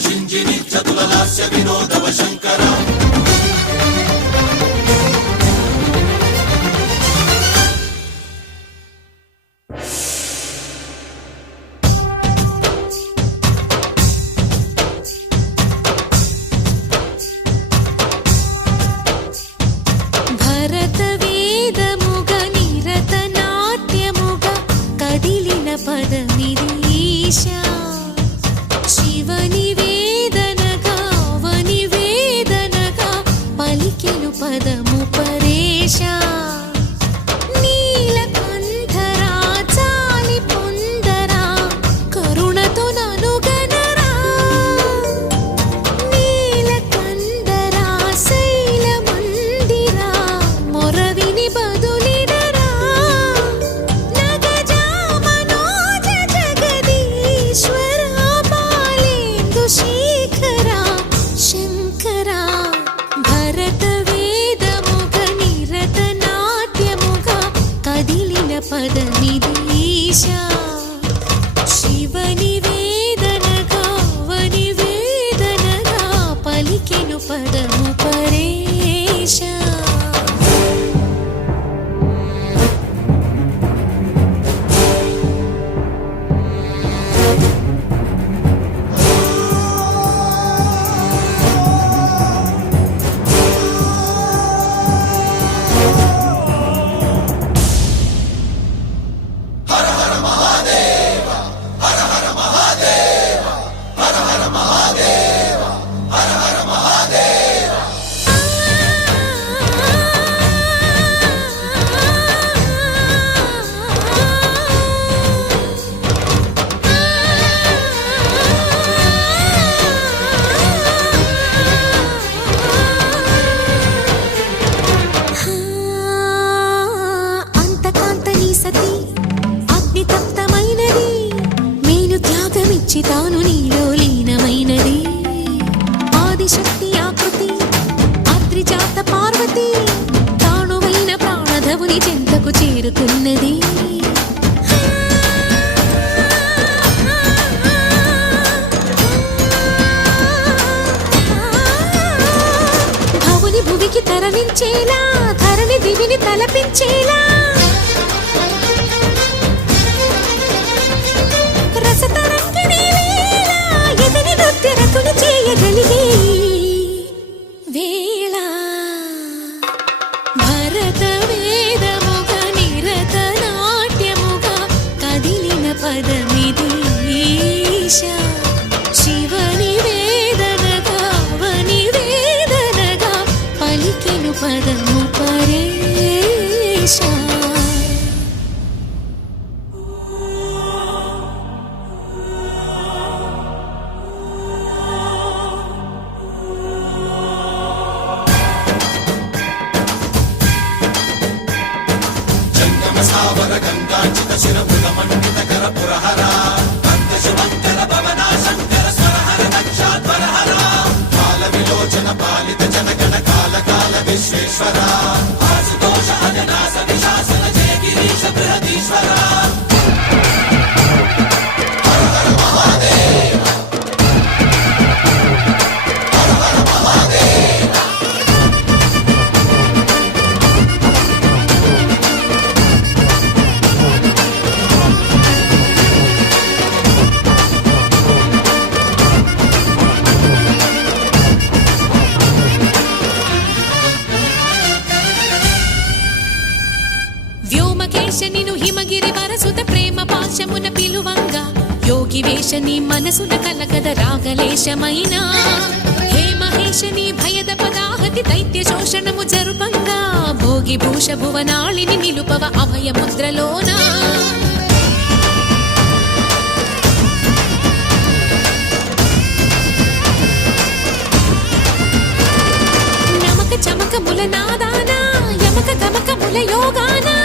शिञ्जिनि चतुललास्य विनोदव शङ्कर తాను నీలో లీనమైనది ఆదిశక్తి ఆకృతి అద్రిజాత పార్వతి తానువైన ప్రాణధవుని చెంతకు చేరుతున్నది భవుని భువికి తరలించేలా ధరణి దివిని తలపించేలా చేయగలిగే వేళ భరత వేదముగ నిరత నాట్యముగ కదిలిన పదమిది ఈశా శివని వేదనగా వని వేదనగా పలికెను పదము పరేశా शिरमुलमण्डित कर पुरहरा भक्त शुभंकर भवना शंकर स्वरहर नक्षात्वरहरा काल विलोचन पालित जनगण काल काल विश्वेश्वरा आशुतोष अजनास विशासन जय गिरीश बृहदीश्वरा हर हर महादेव हर हर महादेव నిను హిమగిరి వరసుత ప్రేమ పాశమున పిలువంగా యోగి వేషని మనసున కలగద రాగలేశమైనా హే మహేశని భయద పదాహతి దైత్య శోషణము జరుపంగా భోగి భూష భువనాళిని నిలుపవ అభయ ముద్రలోన నమక చమక ముల నాదానా యమక గమక ముల యోగానా